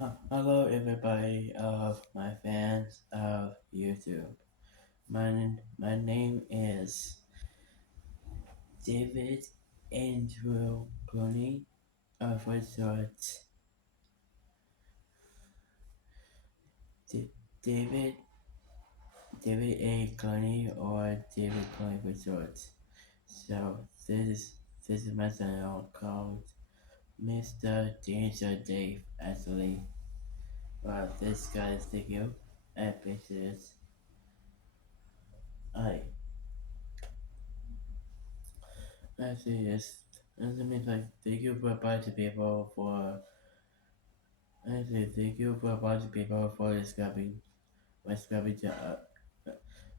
Hello, everybody of my fans of YouTube. My name is David Andrew Clooney, for short, D- David David A. Clooney or David Clooney for short. So this is my channel called Mr. Danger Dave. Actually, this guy's video episode. I Actually, yes. That means like thank you for a bunch of people for actually thank you for a bunch of people for describing the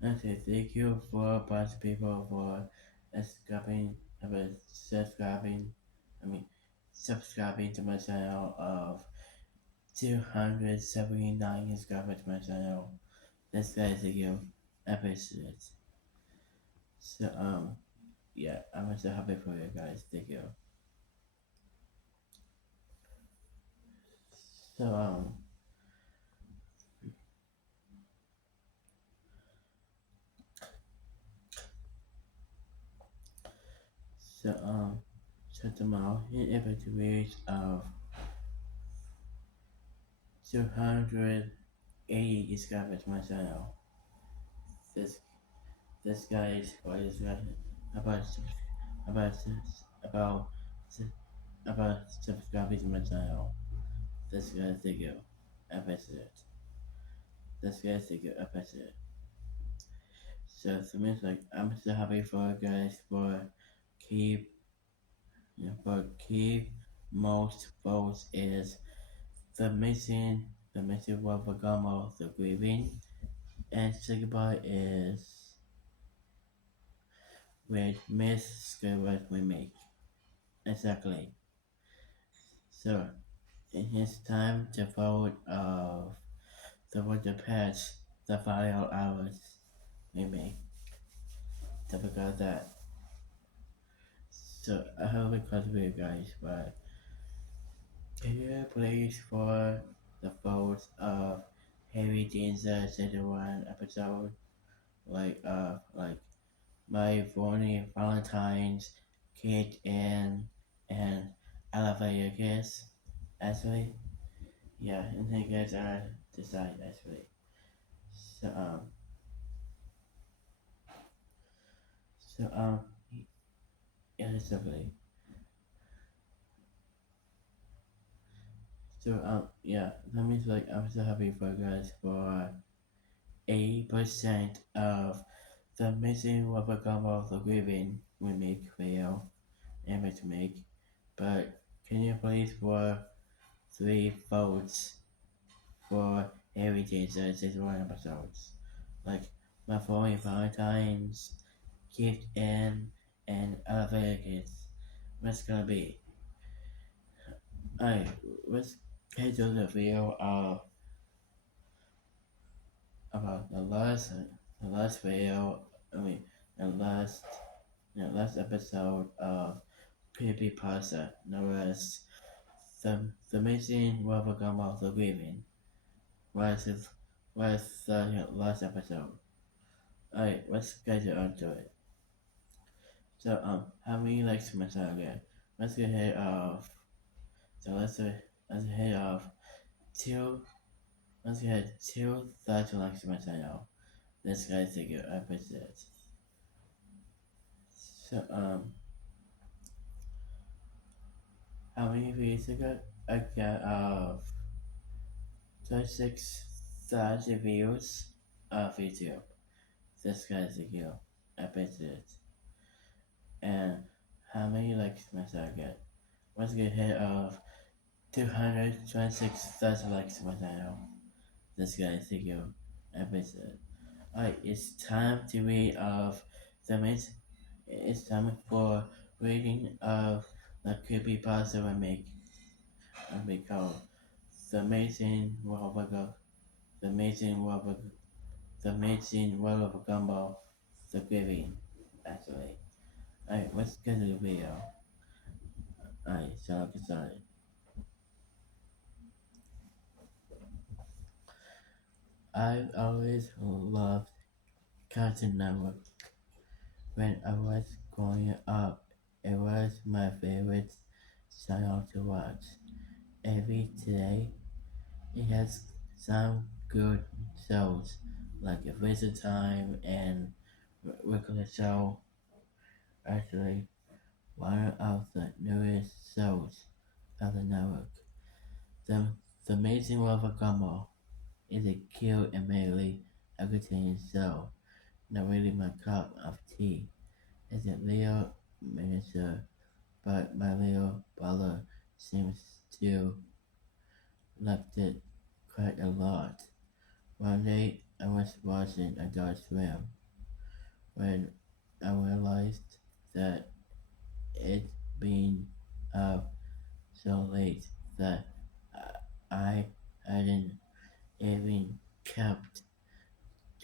actually thank you for a bunch of people for describing about subscribing I mean subscribing to my channel of 279 subscribers to my channel. This guy's video episode. So yeah, I'm so happy for you guys. Thank you. So So so tomorrow in episode of 280 discovered my channel. This this guy is what is about about about about subscribing to my channel. This guy's video episode. This guy's video episode. So to me, it's like I'm so happy for you guys for keep for keep most votes is the missing world of Gumball, the Grieving, and Goodbye is with Miss Skyward Remake. Exactly. So it's time to vote of the patch the final hours remake. Don't forget that. So I hope it comes with you guys, but can you please for the votes of Harry Danger Season 1 episode? Like my Bonnie Valentine's cake and elevator kiss. Actually, yeah, and then guys are decide actually. So so yeah, simply. So yeah, that means like I'm so happy for you guys for 80% of the missing rubber gum of the Grieving remake fail able to make. But can you please for 3 votes for heritage one episodes, like my Foreign Valentine's, Gift and Elevator Kids. What's gonna be? Alright, let's schedule the video about the last video, I mean, the last, last episode of Creepypasta, known as the Amazing Rubber Gumball the Grieving. Was the last episode. Alright, let's get onto it. So how many likes my channel get? Let's get ahead of so let's head of two let's get 2,000 likes my channel. This guy's a good episode. So how many views I got? I got 36,000 views of YouTube. This guy's a good episode. And how many likes my channel get? Let's get ahead of 226,000 likes to my channel. This guy is video episode. Alright, it's time to read of the minutes. It's time for reading of the creepypasta remake. We call the amazing world of the amazing world of the amazing world of Gumball, the Grieving. Actually, alright, let's get to the video. Alright, so I'll get started. I've always loved Cartoon Network. When I was growing up, it was my favorite channel to watch. Every day, it has some good shows, like Adventure Time and regular show. Actually, one of the newest shows of the network. The, the Amazing World of Gumball is a cute and mainly entertaining show. Not really my cup of tea. It's a little miniature, but my little brother seems to like it quite a lot. One day I was watching Adult Swim when I realized that it's been up so late that I hadn't even kept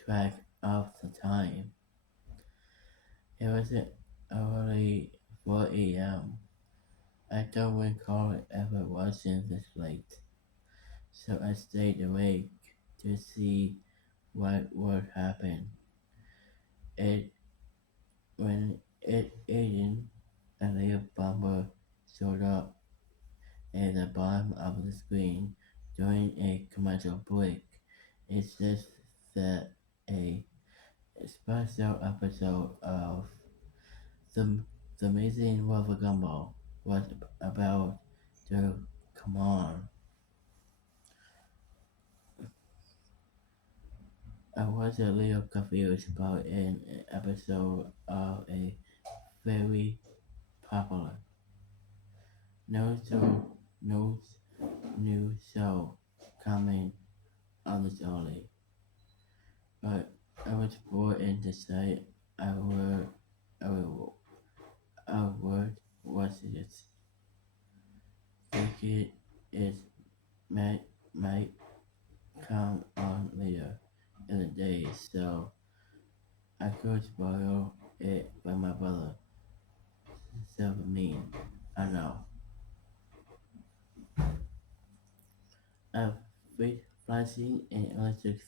track of the time. It was already 4 a.m. I don't recall ever watching this late, so I stayed awake to see what would happen. It when it Aiden and little bomber showed up at the bottom of the screen during a commercial break. It says that a special episode of the, the Amazing World of Gumball was about to come on. I was a little confused about an episode of a very popular no new show coming on this early, but I was bored and decided I would, I would watch it. Thinking it might come on later in the day, so I could spoil it by my brother. So mean, I know. A big flashing and electric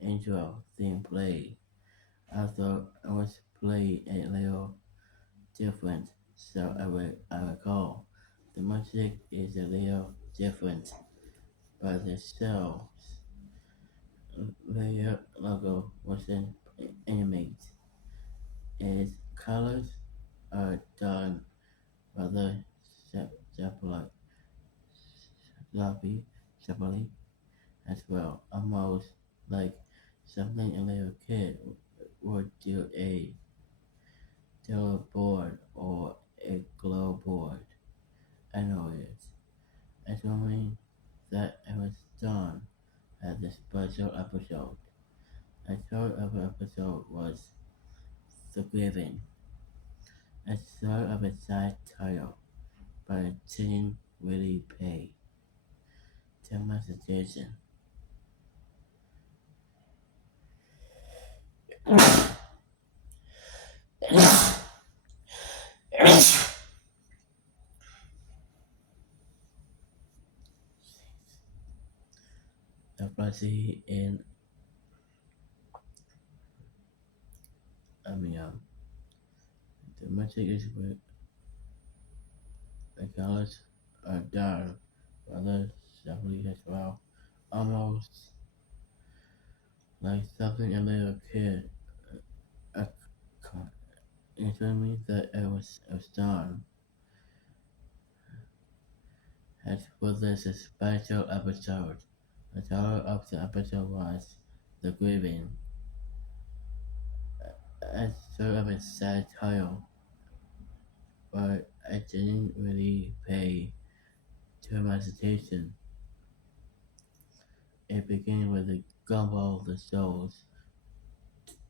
intro theme play. I thought I was playing a little different, so I recall. The music is a little different, but the show's layer logo wasn't animated. Its colors are done rather separately, sloppy, separately as well, almost like something a little kid would do a yellow board or a glow board. I know it. Assuming that I was done at the special episode. I thought of the episode was The Grieving. I thought of a side title, but I didn't really pay too much attention. The fuzzy in I mean the magic is with the colors are dark, rather sharply as well. Almost like something a little kid uh, informed me that I was done. As for this special episode, the title of the episode was The Grieving. I sort of a sad title, but I didn't really pay too much attention. It began with the Gumball the Souls,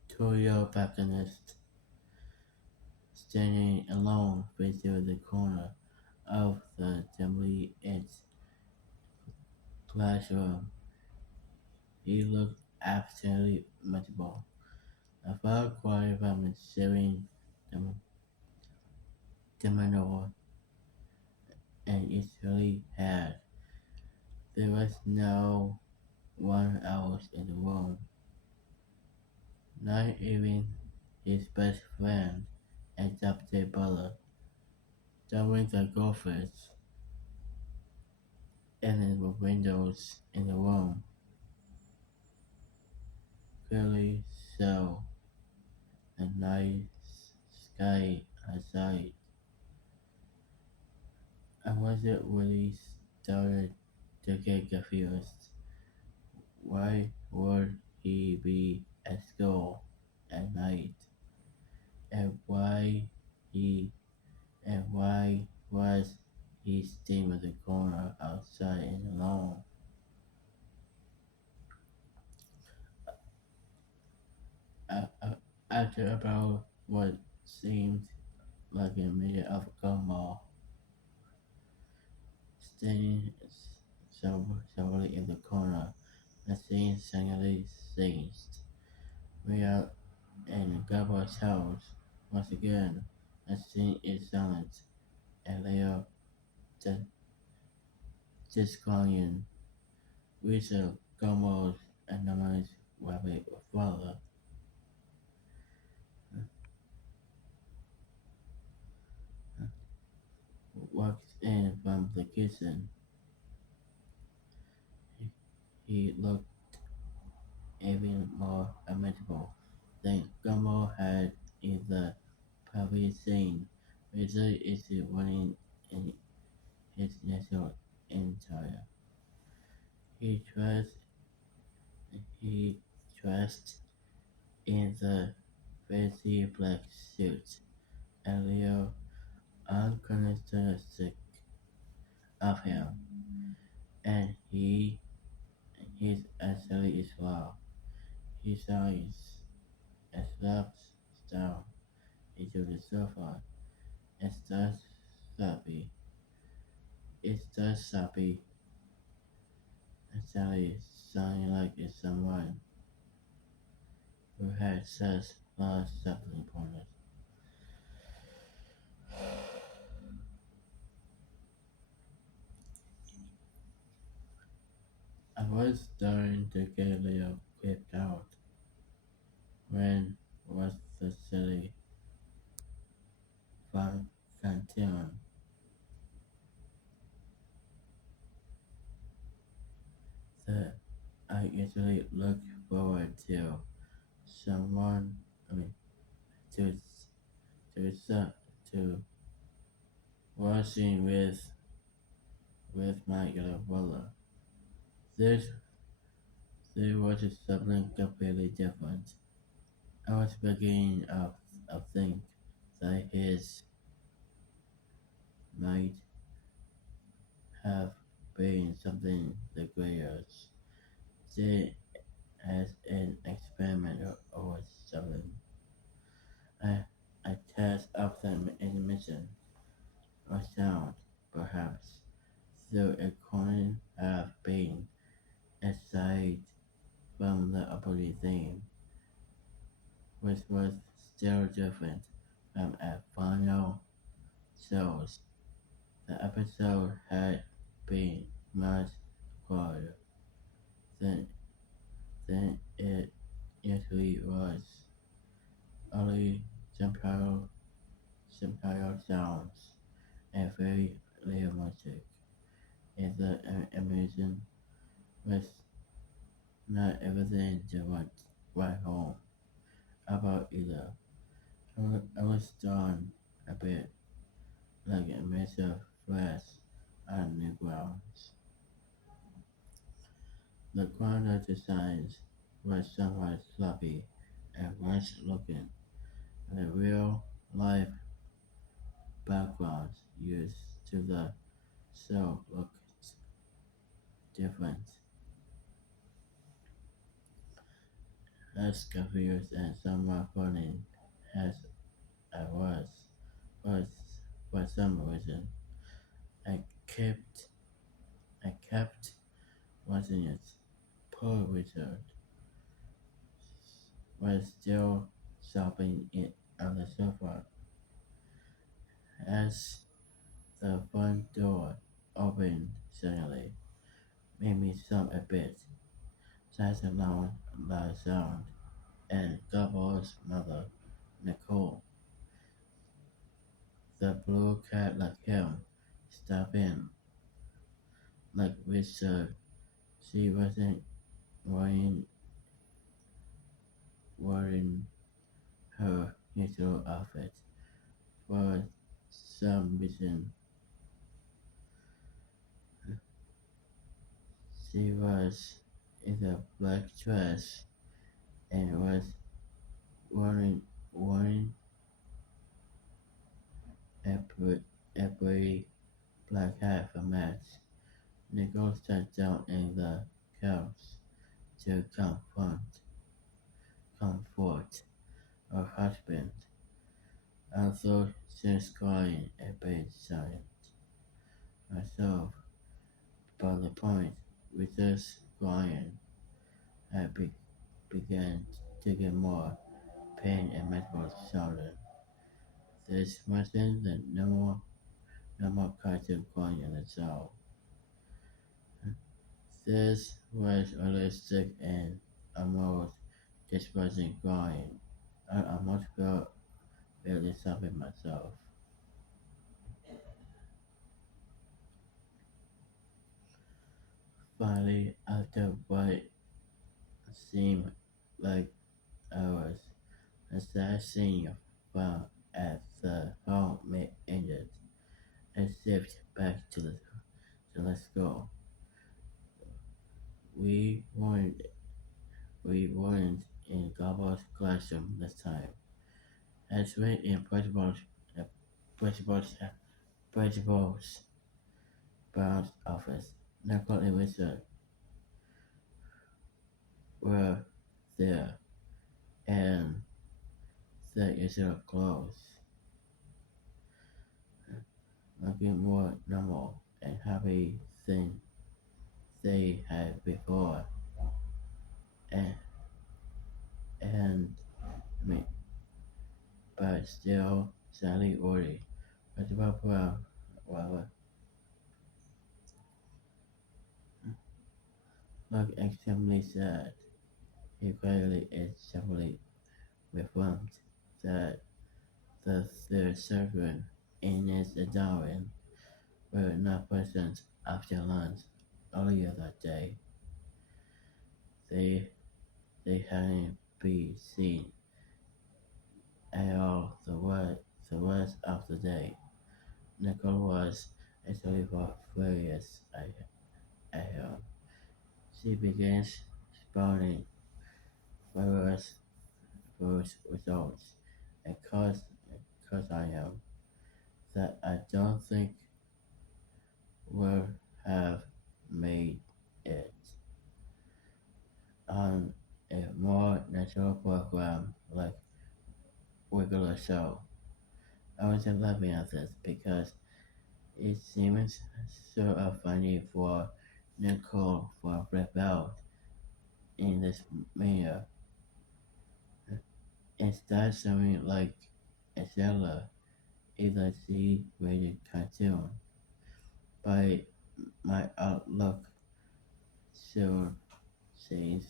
two-year protagonist standing alone facing the corner of the dimly lit classroom. He looked absolutely miserable. A far cry from the searing terminal and it really had. There was no one else in the room, not even his best friend, adopted brother. During the golfers and in the windows in the room clearly saw a night sky outside. I wasn't really started to get confused. Why would he be at school at night? And he why was he staying in the corner outside and alone? After about what seemed like a minute of Gumball, standing somewhere in the corner, the scene suddenly changed. We are in Gumball's house once again. The scene is silent, and Leo the disclaimer with a Gumball's anonymous rabbit father walks in from the kitchen. He looked even more amenable than Gumball had in the previous scene. Rizzo is running in his natural attire. He dressed he dressed in the fancy black suit, and Leo uncharacteristic of him, and his actually is well. He sighs and slaps down into the sofa and starts sloppy. It starts sloppy and Sally sounding like it's someone who had such large suffering pointers. I was starting to get a little creeped out when was the silly fun canteen that I usually look forward to. Someone, I mean, to to su- to watching with my little brother. This there was something completely different. I was beginning of think that his might have been something the greatest did as an experiment or something. I I test of them in mission or sound, perhaps, though it couldn't have been aside from the opening theme, which was still different from a final shows. The episode had been much quieter than, than it usually was. Only some sounds and very little music. And the amazing was not everything to right home about either. I was done a bit like a massive flash on new grounds. The corner designs were somewhat sloppy and rushed looking, and the real life backgrounds used to the show looked different. As confused and somewhat funny as I was for some reason, I kept I kept watching it. Poor Richard was still sobbing it on the sofa as the front door opened suddenly, made me stop a bit. That's alone by sound, and Gumball's mother, Nicole, the blue cat like him, step in, like Richard. She wasn't wearing, wearing her usual outfit. For some reason, she was in a black dress and was wearing a, a pretty black hat for match. Nicole sat down in the couch to comfort her husband, although she was crying a bit silent herself. By the point Richard's crying had began to get more pain and medical children. This wasn't the normal cartoon crying in the show. This was realistic and almost distressing crying. I almost felt really sorry myself. Finally, after what seemed like hours, the sad scene found at the home ended and shift back to the school. We weren't we weren't in Gumball's classroom this time. As we in uh, principal's principal's Brown's office, Nicole and Richard were there, and the usual clothes, looking more normal and happy than they had before. And and I mean, but still sadly worried. Principal Brown, well, looked extremely sad. He quietly and simply reformed that their children, Ines and Darwin, were not present after lunch earlier that day. They they hadn't been seen at all the rest of the day. Nicole was actually furious at him. She began spouting various results and caused I am that I don't think would have made it on a more natural program like regular show. I wasn't laughing at this because it seems sort of funny for Nicole for flip out in this manner. Instead showing like a sailor either C-rated cartoon. By my outlook sure says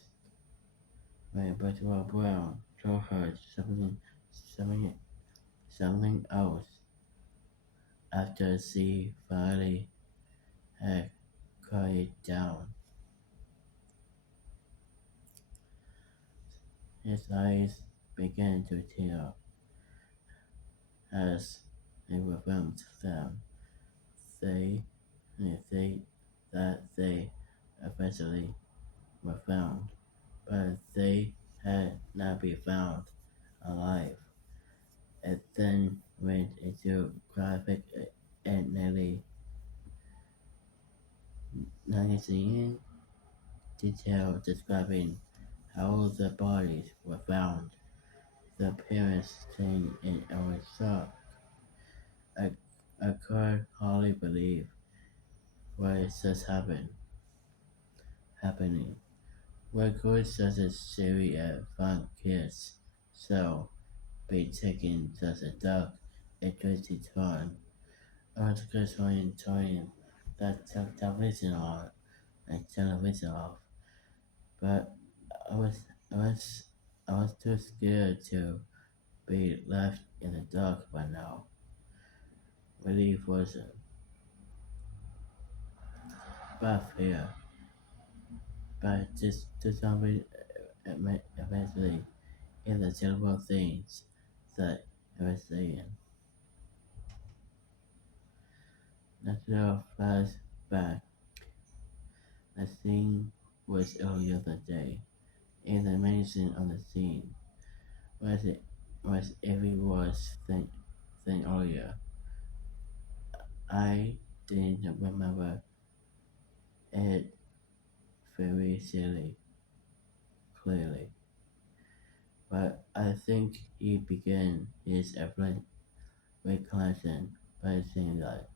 when Butterwell Brown told her something, something else after she finally had quiet down. His eyes began to tear as they overwhelmed them. They, they they eventually were found, but they had not been found alive. It then went into graphic and nearly 19 detail describing how the bodies were found. The parents staying in our shock. I, I could hardly believe what is just happening. What could such a series of fun kids so be taking such a dark and twisty turn? Articles toying that television on and television off, but I was I was I was too scared to be left in the dark by now. Relief was a bad fear, but just to zombie eventually in the terrible things that I was saying. Natural flashback. The scene was earlier that day, and the mention on the scene was every worse thing earlier. I didn't remember it very clearly, but I think he began his recollection by saying that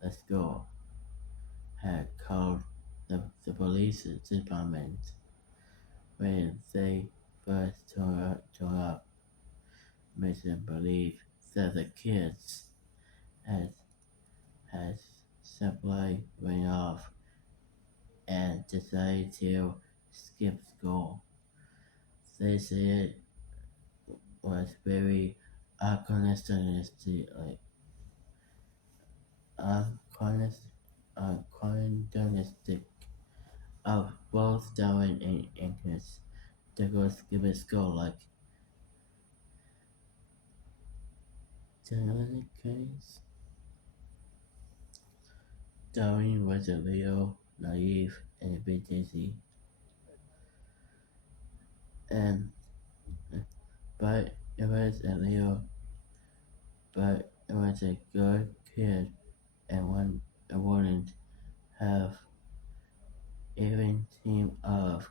the school had called the police department when they first turned up, making believe that the kids had, had simply ran off and decided to skip school. They said it was very anachronistic, anachronistic, anachronistic of both Darwin and Agnes to go skip school like Darwin case. Darwin was a little naive and a bit dizzy, and but it was a little, but it was a good kid, and one I wouldn't have even dreamed of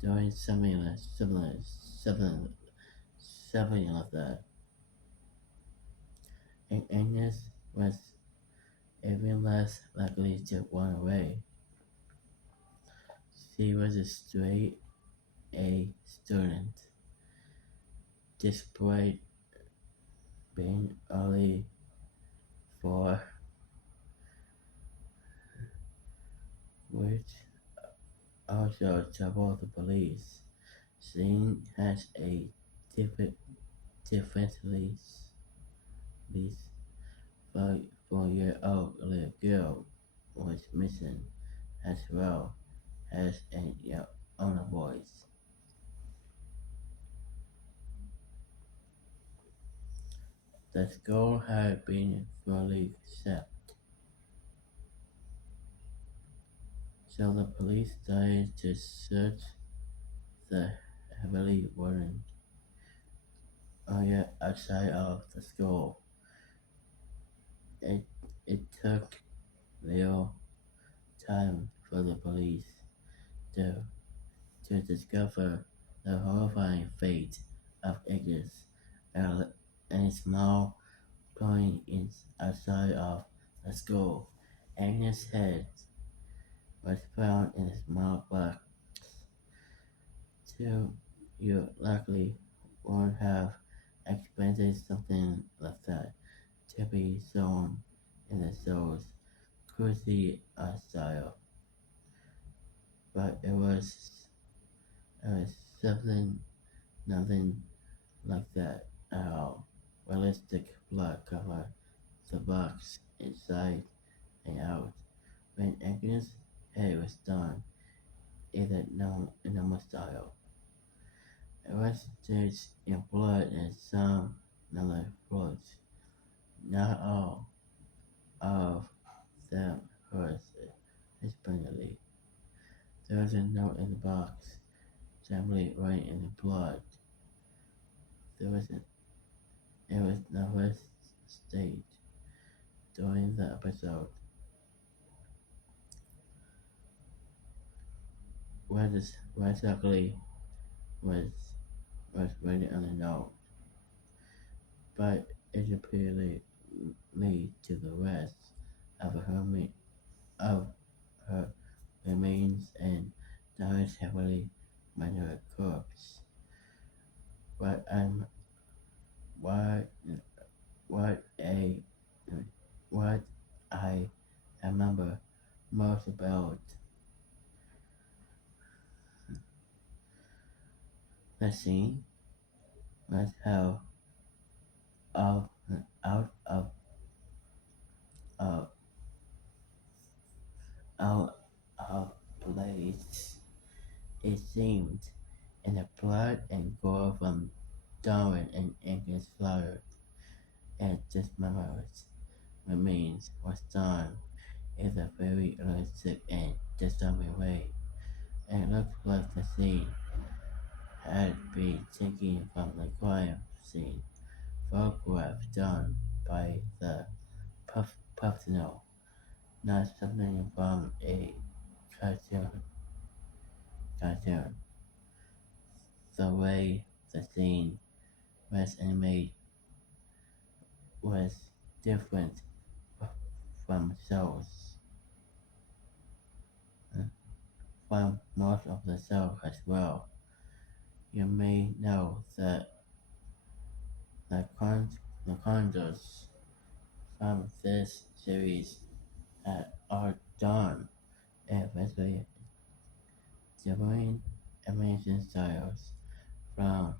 doing something like that. And Agnes was even less likely to run away. She was a straight A student, despite being early for which also troubled the police. She has a different differently least 4-year-old little girl was missing as well as an older boys. The school had been fully set, so the police started to search the heavily worn area outside of the school. It, it took little time for the police to, to discover the horrifying fate of Agnes, a small growing outside of the school. Agnes' head was found in a small box. So you likely won't have expected something like that to be shown in the show's crazy style, but it was something nothing like that at all. Realistic blood covered the box inside and out. When Agnes' hair was done in a normal style, it was stitched in blood and some other fluids. Not all of them hurt explainedly. There was a note in the box, simply right in the blood. There was a, it was never stated during the episode what exactly was was written on the note, but it appeared lead to the rest of of her remains and Darius heavily minor corpse. What I'm what what a what I remember most about The scene was held out, out of uh, out of place. It seemed, and the blood and gore from Darwin and Angus slaughtered and dismembered remains was done in a very realistic and disturbing way. It looked like the scene had been taken from the crime scene photograph done by the professional, not something from a cartoon. cartoon. The way the scene was animated was different from shows, from most of the show as well. You may know that the, the condos from this series are done in very different animation styles, from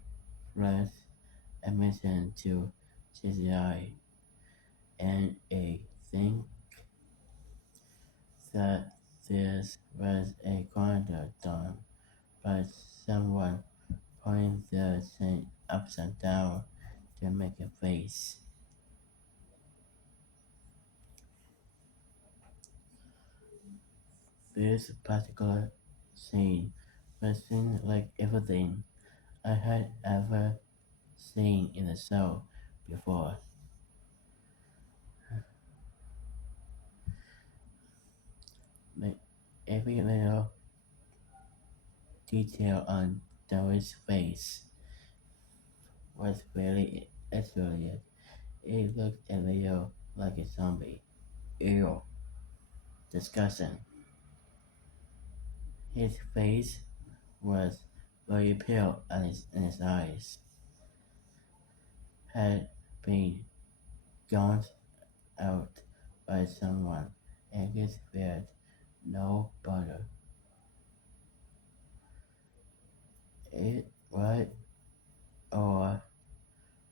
flash animation to CGI, and I think that this was a condo done by someone putting the scene upside down to make a face. This particular scene was seen like everything I had ever seen in a show before. Like every little detail on Doris' face was really exaggerated. It looked a little like a zombie. Ew. Disgusting. His face was very pale and his eyes had been gouged out by someone and his beard no butter. It or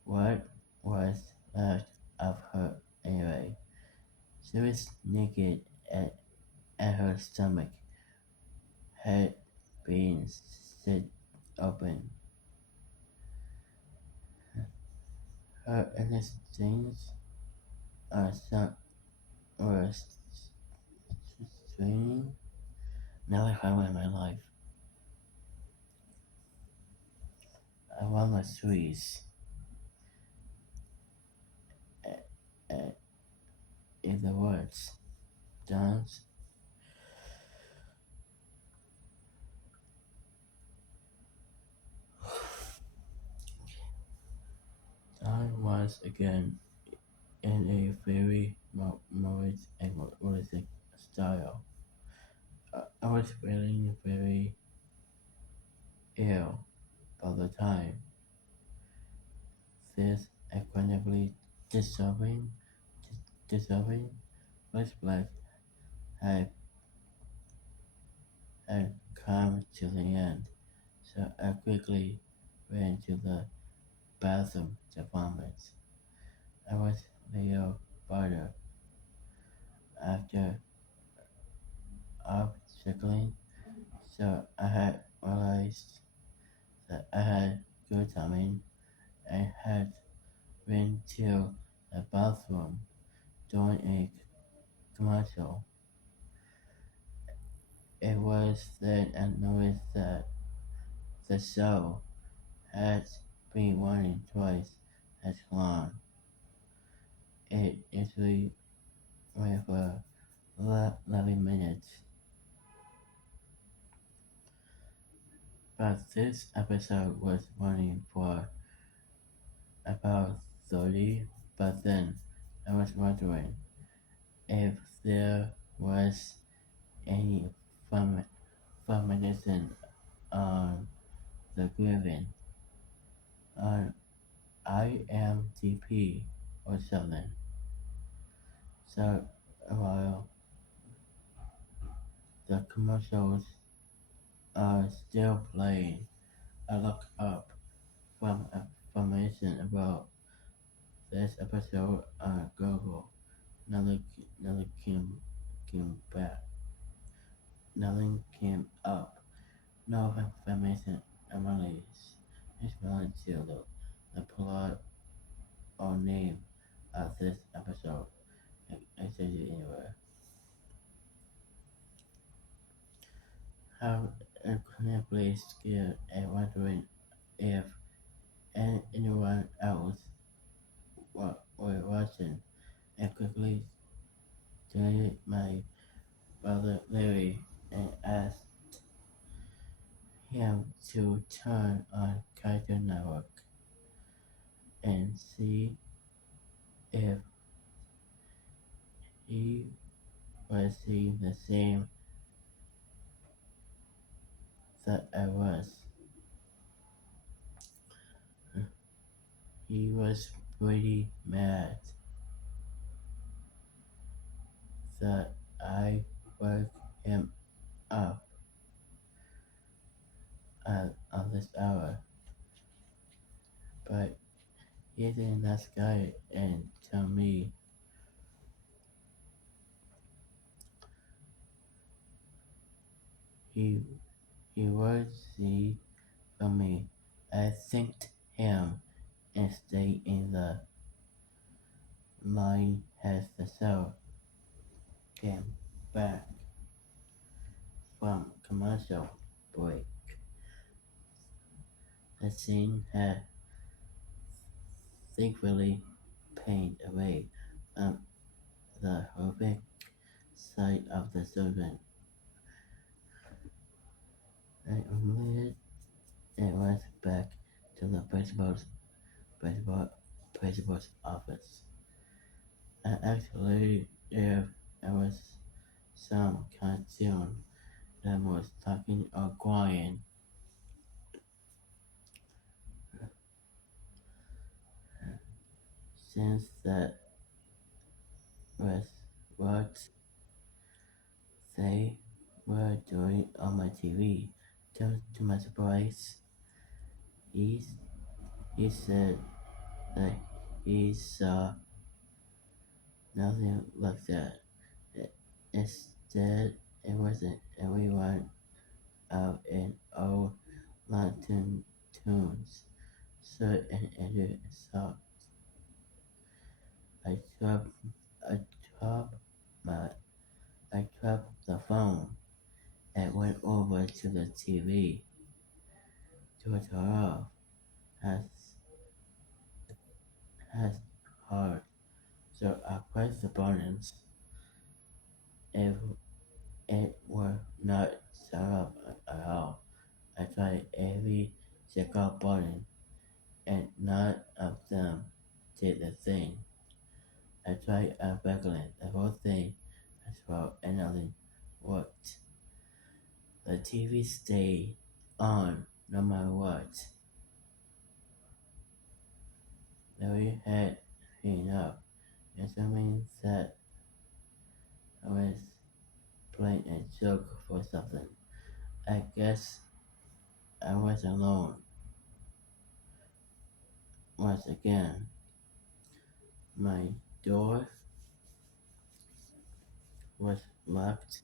what was left of her anyway. She was naked and her stomach had been slit open. Her intestines are some were straining. Never heard in my life. I want my trees. Uh, in the words, dance. I was again in a very moderate and realistic style. I was feeling very ill by the time. This incredibly disturbing, disturbing flashback had, had come to the end, so I quickly ran to the bathroom to vomit. I was a little better after obstacle, so I had realized that I had good timing and had been to the bathroom during a commercial. It was then I noticed that the show had been running twice as long. It usually ran for 11 minutes, but this episode was running for about 30. But then I was wondering if there was any feminism on the Grieving on IMDb or something. So while the commercials are still playing, I looked up some information about this episode on Google. Nothing, nothing came back. Nothing came up. No information Emily's explained to the plot or name of this episode. I said it anywhere. How incredibly scared and wondering if anyone else were watching. I quickly deleted my brother Larry and asked him to turn on Cartoon Network and see if he was seeing the same that I was. He was pretty mad that I woke him up on this hour, but he didn't ask guy and tell me he he would see from me. I thanked him and stayed in the line as the show came back from commercial break. The scene had thankfully painted away the horrific sight of the children. I admitted it was back to the principal, principal's office. I actually if there was some cartoon that was talking or crying. Since that was what they were doing on my TV. To my surprise, he, he said that he saw nothing like that. Instead, it wasn't everyone out in old Latin tunes. So and Andrew saw I dropped I dropped my I dropped the phone and went over to the TV to turn off as as hard. So I pressed the buttons. If it were not set up at all, I tried every single button and none of them did the thing. I tried unbuckling the whole thing as well and nothing worked. The TV stayed on no matter what. Larry had hung up, assuming that I was playing a joke or something. I guess I was alone once again. My door was locked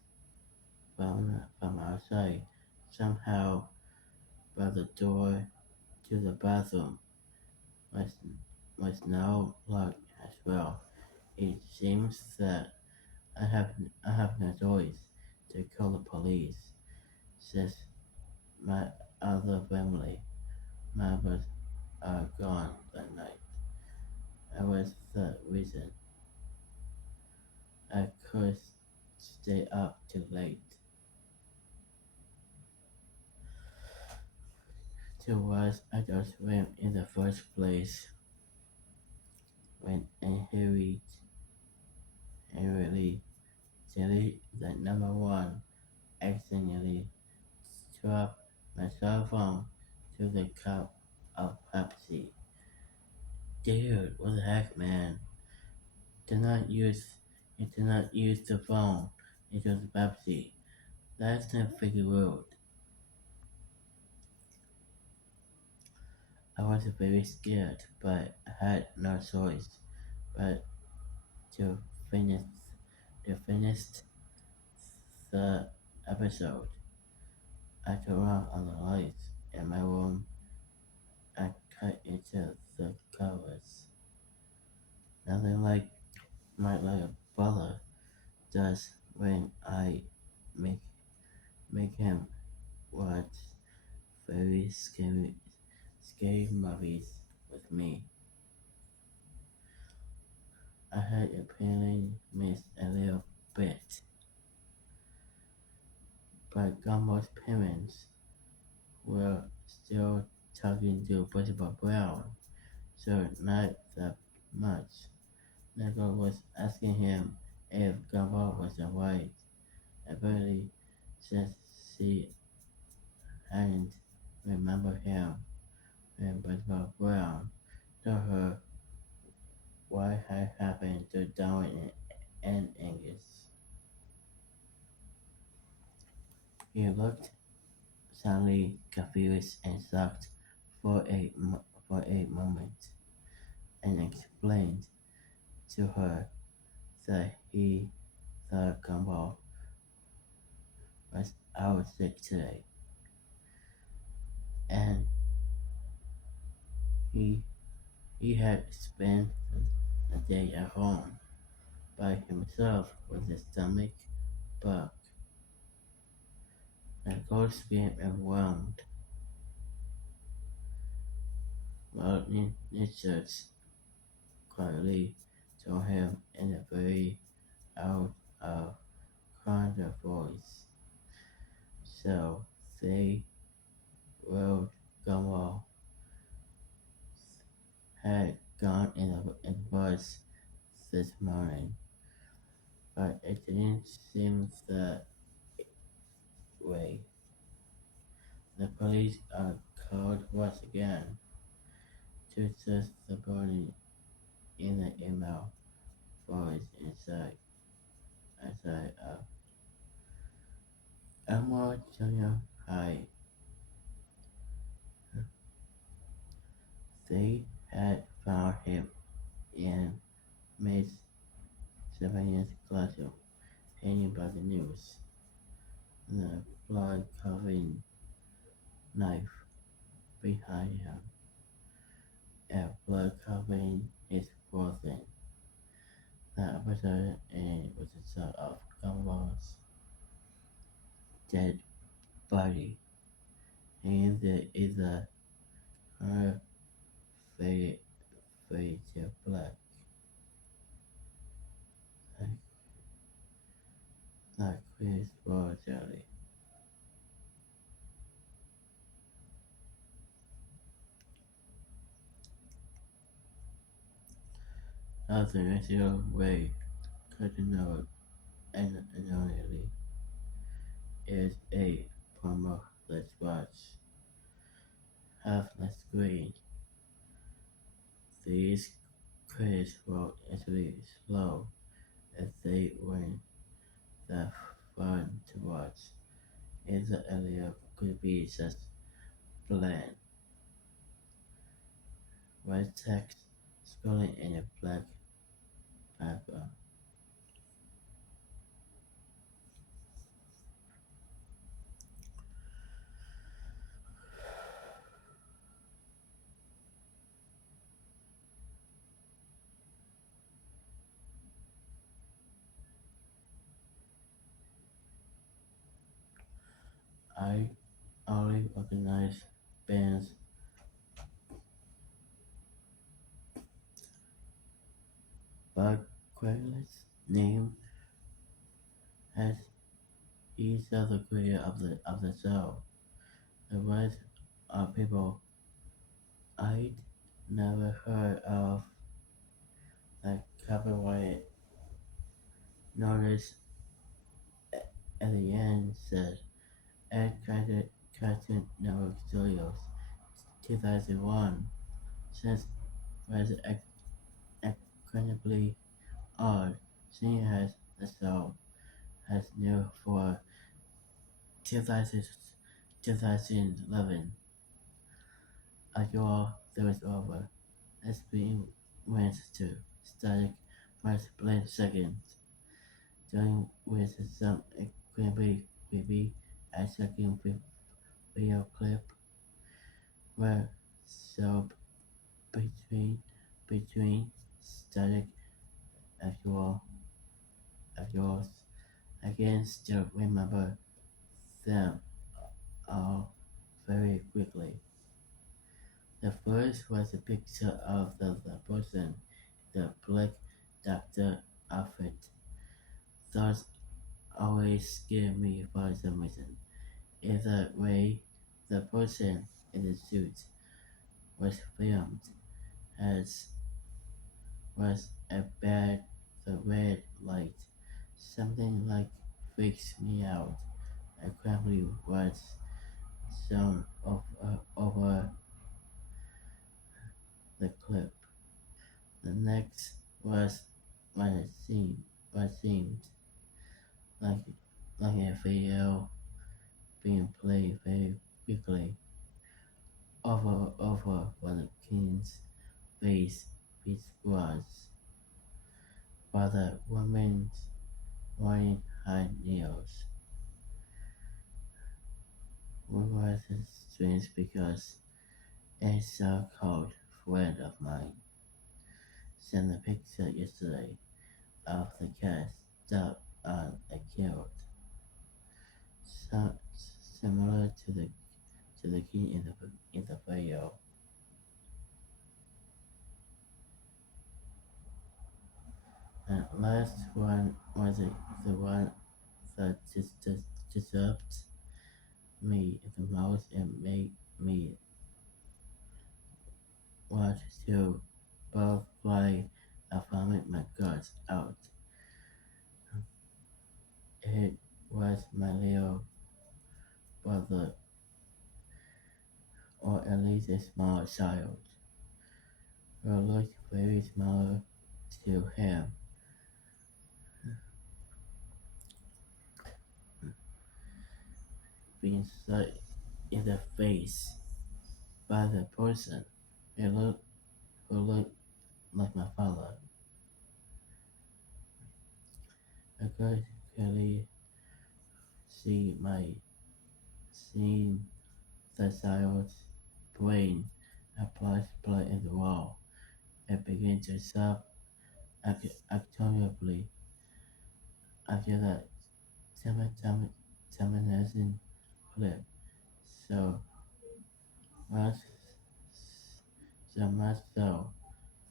from outside. Somehow, but the door to the bathroom was was now locked as well. It seems that I have no choice to call the police, says my other family members are gone that night. I was the reason I could stay up too late to watch Adult Swim in the first place. When Henry deleted the number one, accidentally dropped my cell phone to the cup of Pepsi. Dude, what the heck, man? Do not use do not use the phone. It was Pepsi. That's not freaking rude. I was very scared, but I had no choice but to finish to finish the episode. I turned on the lights in my room and cut into the covers. Nothing like a brother does when I make make him watch very scary movies with me. I had apparently missed a little bit, but Gumball's parents were still talking to Principal Brown, so not that much. Nicole was asking him if Gumball was alright, apparently since she hadn't remembered him when Principal Brown told her what had happened to Darwin and Angus. He looked suddenly confused and shocked for a moment, and explained to her that he thought Gumball was out sick today, and he he had spent the day at home by himself with his stomach bug. Nicole screamed and groaned, while Richard quietly told him in a very out of control voice. So they rode Gumball had gone in the bus this morning, but it didn't seem that way. The police are called once again to search the body in the email voice inside Elmore Junior High. They had found him in Miss Savannah's classroom, hanging by the news, the blood covering knife behind him, and blood covering his clothing. The episode ended with the shot of Gumball's dead body hanging there in the color faded, faded to black, like, like Chris Roll jelly. Nothing is your way, cut the note, and annoyingly is a promo. Let's watch. Half the screen. These credits roll actually slow as they weren't that fun to watch. In the area could be just bland. White text scrolling in a black background. I only recognize bands but Quagle's name has each of the creator of the show. The rest are people I'd never heard of, like copyright notice at the end said Ed Cartoon Network Studios 2001 since was incredibly odd seeing as the show has new for 2000, 2011. After all, there was over. As being went to static for split seconds, during with some creepy a second video clip where so between between static after all after all I can still remember them all very quickly. The first was a picture of the person, the black doctor outfit. Those always scare me for some reason. Either way, the person in the suit was filmed as was a bad the red light. Something like freaks me out. I quickly was shown over the clip. The next was what seemed like like a video being played very quickly over what the king's face which was, while the woman's wearing high heels. What was strange because a so-called friend of mine sent a picture yesterday of the cat stuck on a kilt, so, similar to the king in the video. And last one was the one that just disturbed me the most and made me want to both cry and vomit my guts out. It was my little brother, or at least a small child, who looked very small to him, being shot in the face by the person who looked like my father. I could clearly see the child's brain applies blood in the wall and began to sob uncontrollably after that termination clip. So much, so much so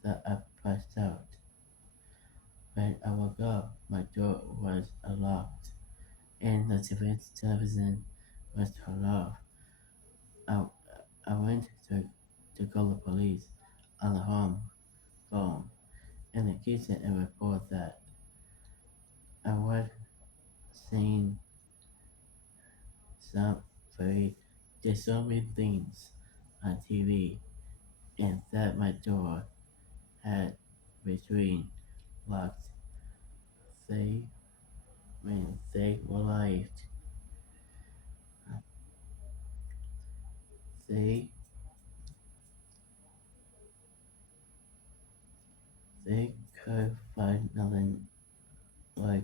that I passed out. When I woke up, my door was unlocked and the television was turned off. I, I went to call the police on the home phone in the kitchen and report that I was seeing some very disturbing things on TV and that my door had between locked. They, when they arrived, they, they could find nothing like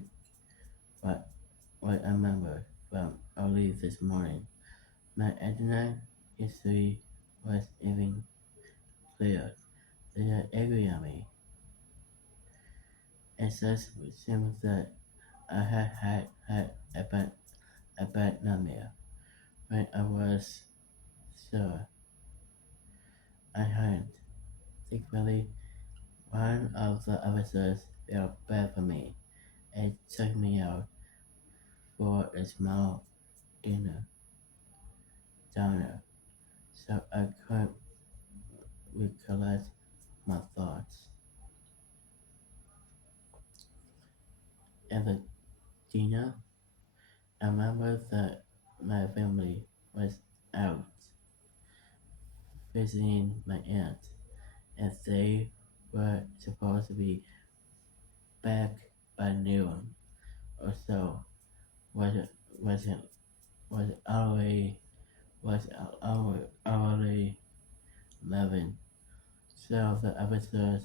what, what I remember from early this morning. My internet history was even clear. They are angry at me. It just seems that I had a bad nightmare when I was sure I hadn't. Thankfully, one of the officers felt bad for me and took me out for a small dinner diner so I could recollect my thoughts. At the dinner, I remember that my family was out visiting my aunt and they were supposed to be back by noon or so. Was it was it was already was already 11. So the officers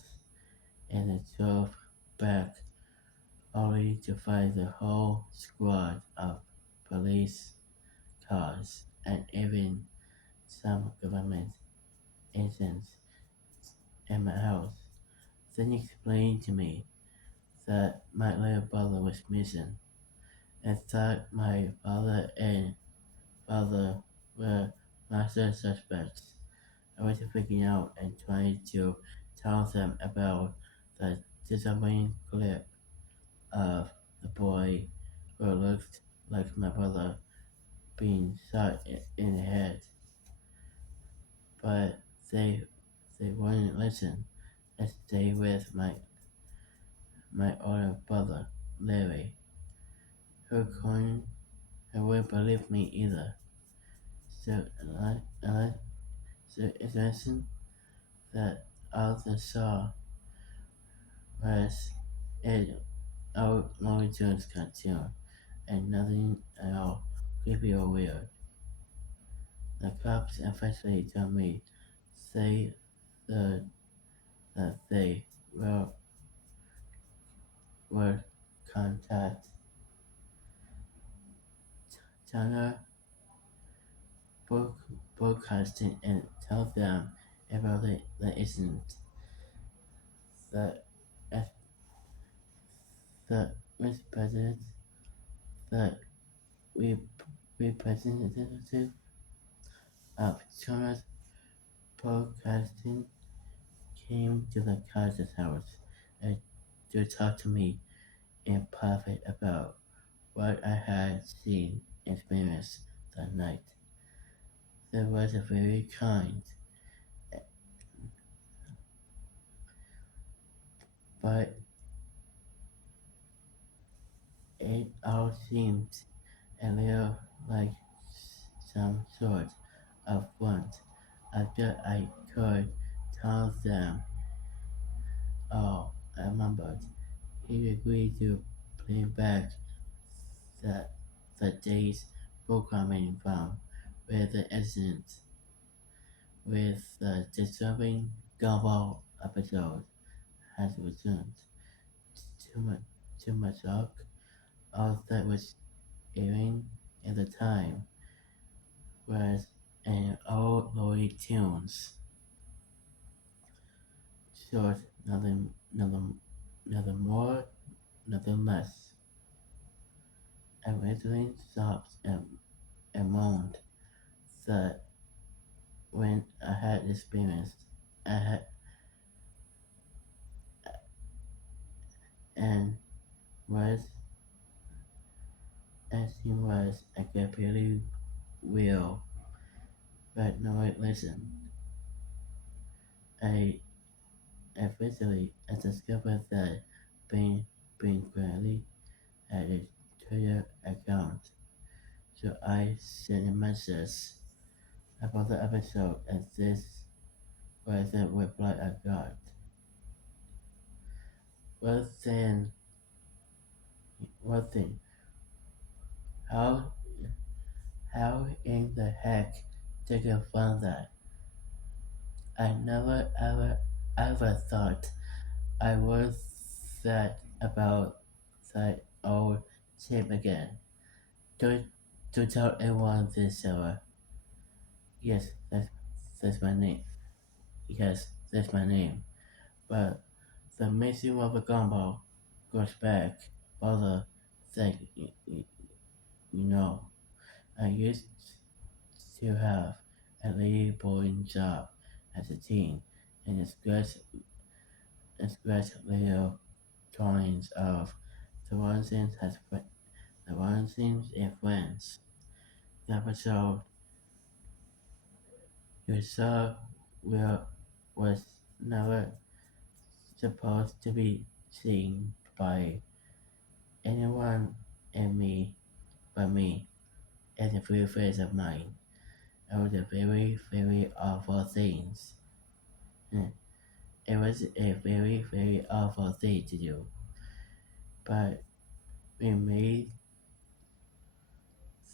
and the drove back only to find the whole squad of police cars and even some government agents in my house. Then he explained to me that my little brother was missing and thought my father and father were master suspects. I was freaking out and trying to tell them about the disturbing clip of the boy who looked like my brother being shot in the head, but they wouldn't listen. I stayed with my older brother, Larry, couldn't who wouldn't believe me either. So so it lesson that all the saw was an old Looney Tunes cartoon and nothing at all creepy or weird. The cops eventually told me say the, that they will contact China broadcasting and tell them about the incident. The, the representative, the representative of China's broadcasting came to the cousin's house and to talk to me in private about what I had seen and experienced that night. They was a very kind, but it all seemed a little like some sort of want. After I could tell them all I remembered, he agreed to play back the, the day's programming from where the incident with the disturbing Gumball episode has returned. Too much, too much luck. All that was airing at the time was an old Looney Tunes short, nothing more, nothing less. I eventually stopped and moaned that when I had experienced, I had and was as he was, I could barely will, but no one listened. I I discovered that being quietly had a Twitter account, so I sent a message about the episode, and this was the reply I got. Well then, well then, how how in the heck did you find that? I never ever thought I was that about that old tip again. To to tell everyone this, Sarah. Yes, that's my name. Yes, that's my name. But the missing of a gumball goes back further than you know. I used to have a really boring job as a teen and scratch little drawings of the one things has the one things and friends. The episode you saw will was never supposed to be seen by anyone and me but me as a free face of mine. It was a very, very awful thing. It was a very, very awful thing to do. But we made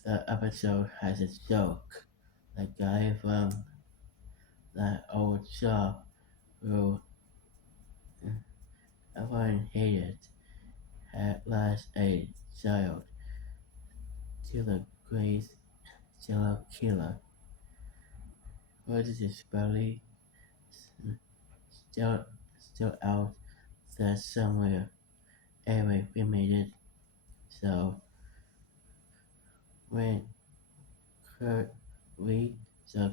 the episode as a joke. The guy from that old shop who everyone hated had lost a child to the great serial killer. Word is barely still still out there somewhere. Anyway, we made it. So when Kurt we so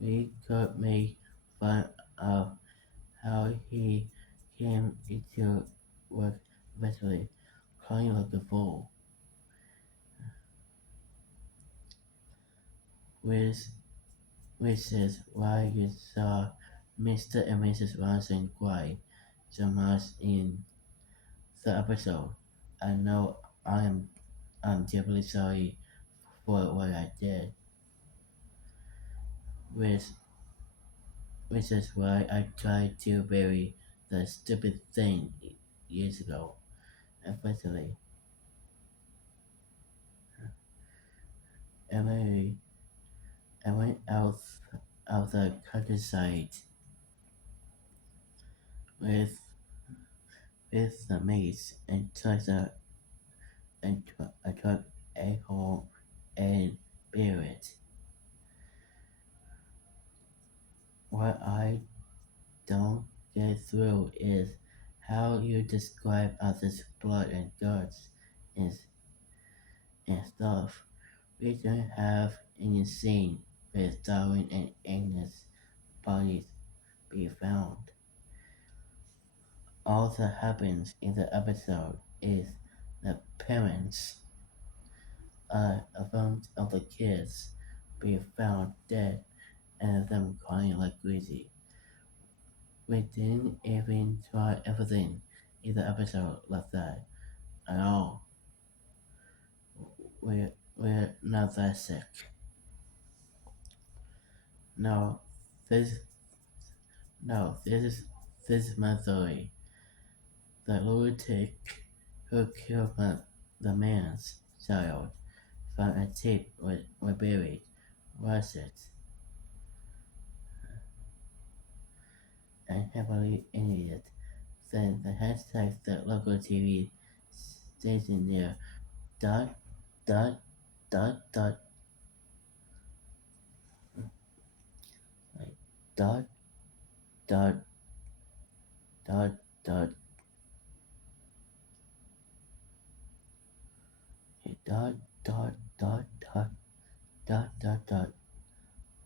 we could make fun of how he came into work eventually, crying like a fool, which which is why you saw Mr. and Mrs. Watson cry so much in the episode. I know I'm deeply sorry for what I did, which which is why I tried to bury the stupid thing years ago. Unfortunately, Emily, I went out of the countryside with the mates and I took a home and buried it. What I don't get through is how you describe others' blood and guts and, and stuff. We don't have any scene with Darwin and Agnes' bodies be found. All that happens in the episode is the parents of the kids be found dead and them crying like crazy. We didn't even try everything in the episode like that at all. We're not that sick. No, this no, this is my theory. The lunatic who killed the man's child found a tape were buried. Was it? And heavily edited. Then the hashtag the local TV station there dot dot dot like dot dot dot dot dot dot dot dot dot.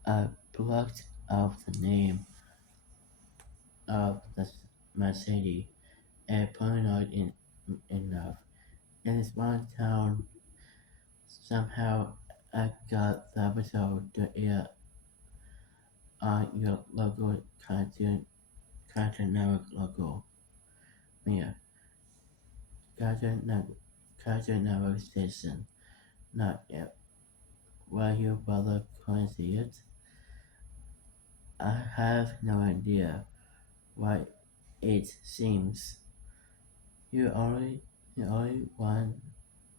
I blocked out the name of my city and paranoid enough. In this one town, somehow I got the episode to air on your local Cartoon Network logo. Yeah, Cartoon Network station. Not yet. Why you bother calling see it? I have no idea why it seems you only one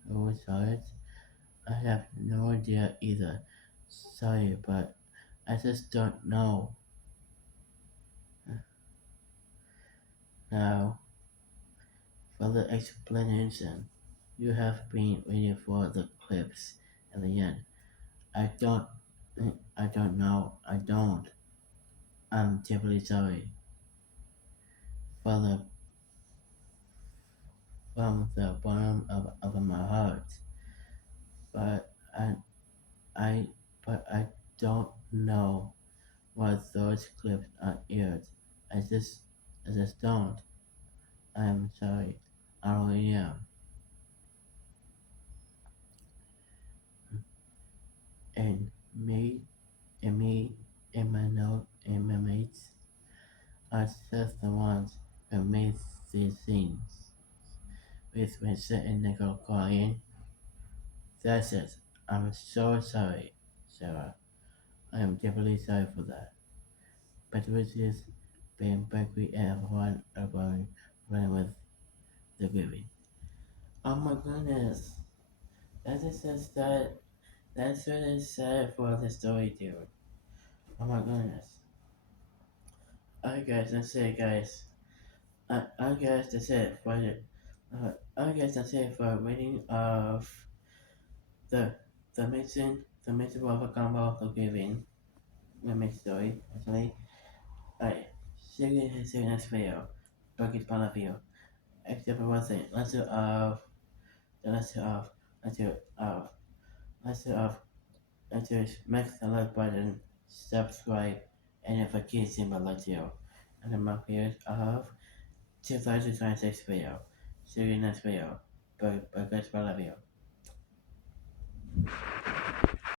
who saw it. I have no idea either. Sorry, but I just don't know. Now, for the explanation, you have been waiting for the clips at the end. I don't, I don't know. I don't. I'm deeply sorry for the from the bottom of my heart, but I, I don't know what those clips are aired. I just don't. I'm sorry. I really am. And me, and my note, and my mates are just the ones who made these things. With Vincent and Nicole crying. That's it. I'm so sorry, Sarah. I am deeply sorry for that. But with this, being Berkeley and everyone are running with the Grieving. Oh my goodness. That is just that. That's really sad for the story, dude. Oh my goodness. Alright guys, that's it guys. Alright guys, that's it for the alright guys, that's it for a reading of the the amazing world of Gumball the Grieving Remake story, actually. Alright, see you next video. Burgers point of view. Except for one thing, let's do of let's do of let's do smack the like button, subscribe, and if a key symbol like you. And I'm up here of 2026 video. See you next video. Burgers point of view.